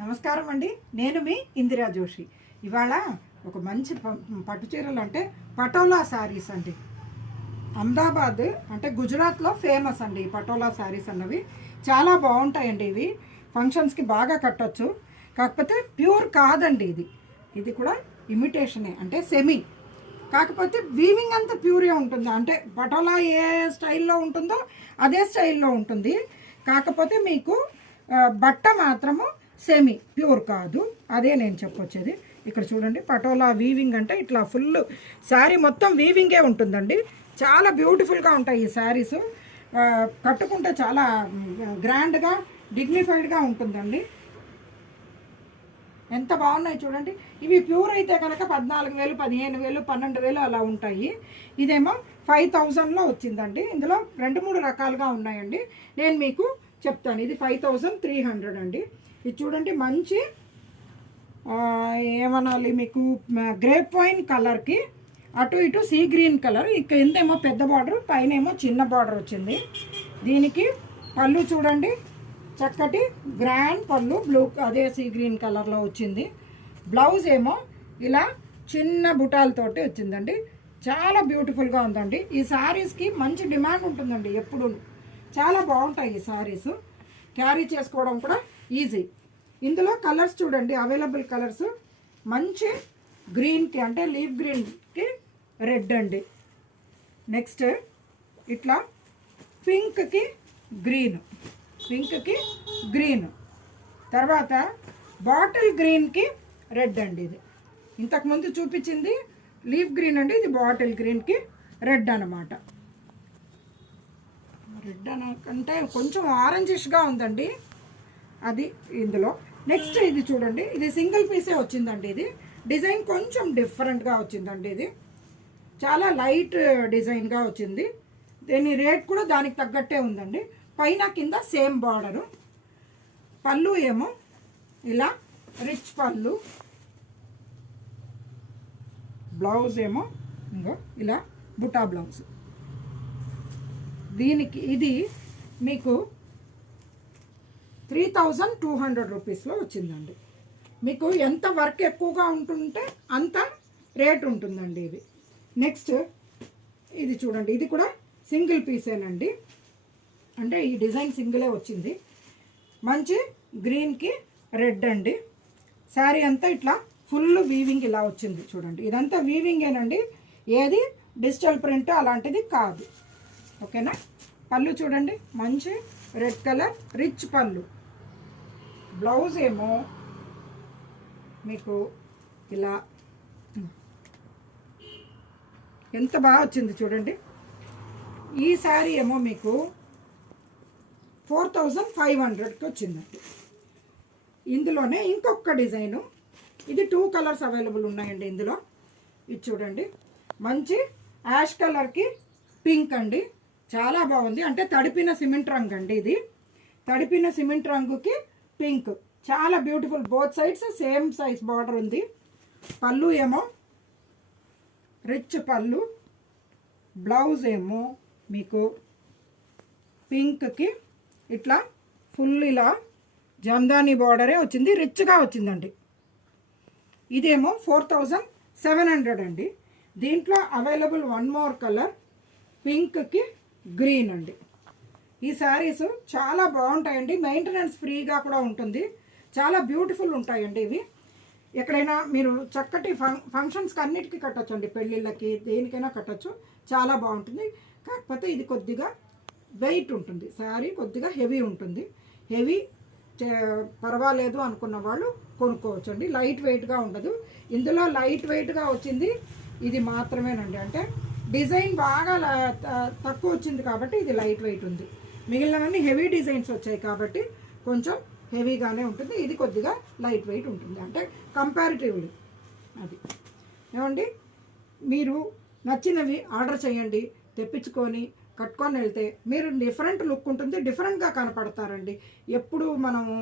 నమస్కారం అండి. నేను మీ ఇందిరా జోషి. ఇవాళ ఒక మంచి పట్టు చీరలు అంటే పటోలా శారీస్ అండి. అహ్మదాబాద్ అంటే గుజరాత్లో ఫేమస్ అండి ఈ పటోలా శారీస్ అన్నవి. చాలా బాగుంటాయండి. ఇవి ఫంక్షన్స్కి బాగా కట్టచ్చు. కాకపోతే ప్యూర్ కాదండి ఇది. ఇది కూడా ఇమిటేషనే, అంటే సెమీ. కాకపోతే వీవింగ్ అంతా ప్యూరే ఉంటుంది. అంటే పటోలా ఏ స్టైల్లో ఉంటుందో అదే స్టైల్లో ఉంటుంది. కాకపోతే మీకు బట్ట మాత్రము సెమీ ప్యూర్ కాదు. అదే నేను చెప్పొచ్చేది. ఇక్కడ చూడండి, పటోలా వీవింగ్ అంటే ఇట్లా ఫుల్ శారీ మొత్తం వీవింగే ఉంటుందండి. చాలా బ్యూటిఫుల్గా ఉంటాయి ఈ శారీస్. కట్టుకుంటే చాలా గ్రాండ్గా డిగ్నిఫైడ్గా ఉంటుందండి. ఎంత బాగున్నాయి చూడండి. ఇవి ప్యూర్ అయితే కనుక 14,000, 15,000, 12,000 అలా ఉంటాయి. ఇదేమో 5,000లో వచ్చిందండి. ఇందులో 2-3 రకాలుగా ఉన్నాయండి. నేను మీకు చెప్తాను. ఇది 5,300 అండి. ఇది చూడండి, మంచి ఏమనాలి మీకు, గ్రేప్ వైన్ కలర్కి అటు ఇటు సీ గ్రీన్ కలర్. కిందేమో పెద్ద బార్డర్, పైన ఏమో చిన్న బార్డర్ వచ్చింది. దీనికి పళ్ళు చూడండి, చక్కటి గ్రాండ్ పళ్ళు, బ్లూ అదే సీ గ్రీన్ కలర్లో వచ్చింది. బ్లౌజ్ ఏమో ఇలా చిన్న బుటాలతోటి వచ్చిందండి. చాలా బ్యూటిఫుల్గా ఉందండి. ఈ శారీస్కి మంచి డిమాండ్ ఉంటుందండి ఎప్పుడు. చాలా బాగుంటాయి ఈ శారీస్. క్యారీ చేసుకోవడం కూడా ఈజీ. ఇందులో కలర్స్ చూడండి, అవైలబుల్ కలర్స్. మంచి గ్రీన్కి అంటే లీఫ్ గ్రీన్కి రెడ్ అండి. నెక్స్ట్ ఇట్లా పింక్కి గ్రీన్, పింక్కి గ్రీన్. తర్వాత బాటిల్ గ్రీన్కి రెడ్ అండి. ఇది ఇంతకుముందు చూపించింది లీఫ్ గ్రీన్ అండి. ఇది బాటిల్ గ్రీన్కి రెడ్ అన్నమాట. రెడ్ అనకంటే కొంచెం ఆరెంజిష్గా ఉందండి అది ఇందులో. నెక్స్ట్ ఇది చూడండి, ఇది సింగిల్ పీసే వచ్చిందండి. ఇది డిజైన్ కొంచెం డిఫరెంట్గా వచ్చిందండి. ఇది చాలా లైట్ డిజైన్గా వచ్చింది. దీని రేట్ కూడా దానికి తగ్గట్టే ఉందండి. పైన కింద సేమ్ బార్డరు. పళ్ళు ఏమో ఇలా రిచ్ పళ్ళు. బ్లౌజ్ ఏమో ఇంకో ఇలా బుటా బ్లౌజ్. దీనికి ఇది మీకు 3,200 రూపీస్లో వచ్చిందండి. మీకు ఎంత వర్క్ ఎక్కువగా ఉంటుంటే అంత రేట్ ఉంటుందండి ఇది. నెక్స్ట్ ఇది చూడండి, ఇది కూడా సింగిల్ పీసేనండి. అంటే ఈ డిజైన్ సింగిలే వచ్చింది. మంచి గ్రీన్కి రెడ్ అండి. శారీ అంతా ఇట్లా ఫుల్ వీవింగ్ ఇలా వచ్చింది చూడండి. ఇదంతా వీవింగేనండి, ఏది డిజిటల్ ప్రింట్ అలాంటిది కాదు. ఓకేనా. పళ్ళు చూడండి, మంచి రెడ్ కలర్ రిచ్ పళ్ళు. బ్లౌజ్ ఏమో మీకు ఇలా ఎంత బాగా వచ్చింది చూడండి. ఈ శారీ ఏమో మీకు 4,500కి వచ్చిందండి. ఇందులోనే ఇంకొక డిజైను. ఇది 2 కలర్స్ అవైలబుల్ ఉన్నాయండి ఇందులో. ఇది చూడండి, మంచి యాష్ కలర్కి పింక్ అండి. చాలా బాగుంది. అంటే తడిపిన సిమెంట్ రంగు అండి ఇది. తడిపిన సిమెంట్ రంగుకి పింక్, చాలా beautiful. Both sides same size border ఉంది. పళ్ళు ఏమో రిచ్ పళ్ళు. బ్లౌజ్ ఏమో మీకు పింక్కి ఇట్లా ఫుల్ ఇలా జందాని బార్డరే వచ్చింది, రిచ్గా వచ్చిందండి. ఇదేమో 4,700 అండి. దీంట్లో అవైలబుల్ వన్ మోర్ కలర్, పింక్కి గ్రీన్ అండి. ఈ శారీస్ చాలా బాగుంటాయండి. మెయింటెనెన్స్ ఫ్రీగా కూడా ఉంటుంది. చాలా బ్యూటిఫుల్ ఉంటాయండి ఇవి. ఎక్కడైనా మీరు చక్కటి ఫంక్షన్స్కి అన్నిటికీ కట్టచ్చండి. పెళ్ళిళ్ళకి దేనికైనా కట్టచ్చు. చాలా బాగుంటుంది. కాకపోతే ఇది కొద్దిగా వెయిట్ ఉంటుంది. శారీ కొద్దిగా హెవీ ఉంటుంది. హెవీ పర్వాలేదు అనుకున్న వాళ్ళు కొనుక్కోవచ్చు అండి. లైట్ వెయిట్గా ఉండదు. ఇందులో లైట్ వెయిట్గా వచ్చింది ఇది మాత్రమేనండి. అంటే డిజైన్ బాగా తక్కువ వచ్చింది కాబట్టి ఇది లైట్ వెయిట్ ఉంది. మిగిలినవన్నీ హెవీ డిజైన్స్ వచ్చాయి కాబట్టి కొంచెం హెవీగానే ఉంటుంది. ఇది కొద్దిగా లైట్ వెయిట్ ఉంటుంది, అంటే కంపారిటివ్లీ. అది ఏమండి, మీరు నచ్చినవి ఆర్డర్ చేయండి. తెప్పించుకొని కట్టుకొని వెళ్తే మీరు డిఫరెంట్ లుక్ ఉంటుంది, డిఫరెంట్గా కనపడతారండి. ఎప్పుడు మనము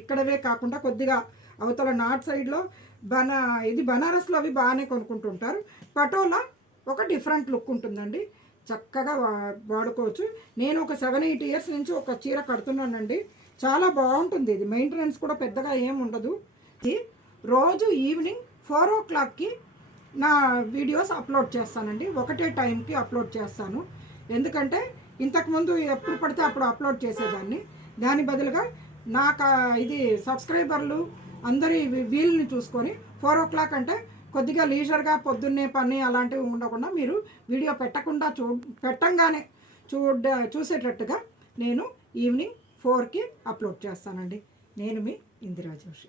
ఇక్కడవే కాకుండా కొద్దిగా అవతల నార్త్ సైడ్లో ఇది బనారస్లో అవి బాగానే కొనుక్కుంటుంటారు. పటోలా ఒక డిఫరెంట్ లుక్ ఉంటుందండి. చక్కగా వాడుకోవచ్చు. నేను ఒక 7-8 ఇయర్స్ నుంచి ఒక చీర కడుతున్నానండి. చాలా బాగుంటుంది. ఇది మెయింటెనెన్స్ కూడా పెద్దగా ఏం ఉండదు. ఇది రోజు ఈవినింగ్ 4 o'clockకి నా వీడియోస్ అప్లోడ్ చేస్తానండి. ఒకటే టైంకి అప్లోడ్ చేస్తాను. ఎందుకంటే ఇంతకుముందు ఎప్పుడు పడితే అప్పుడు అప్లోడ్ చేసేదాన్ని. దాని బదులుగా నాకు ఇది సబ్స్క్రైబర్లు అందరి వీలుని చూసుకొని 4 o'clock అంటే కొద్దిగా లీజర్గా పొద్దున్నే పని అలాంటివి ఉండకుండా మీరు వీడియో పెట్టంగానే చూసేటట్టుగా నేను ఈవినింగ్ 4కి అప్లోడ్ చేస్తానండి. నేను మీ ఇందిరా జోషి.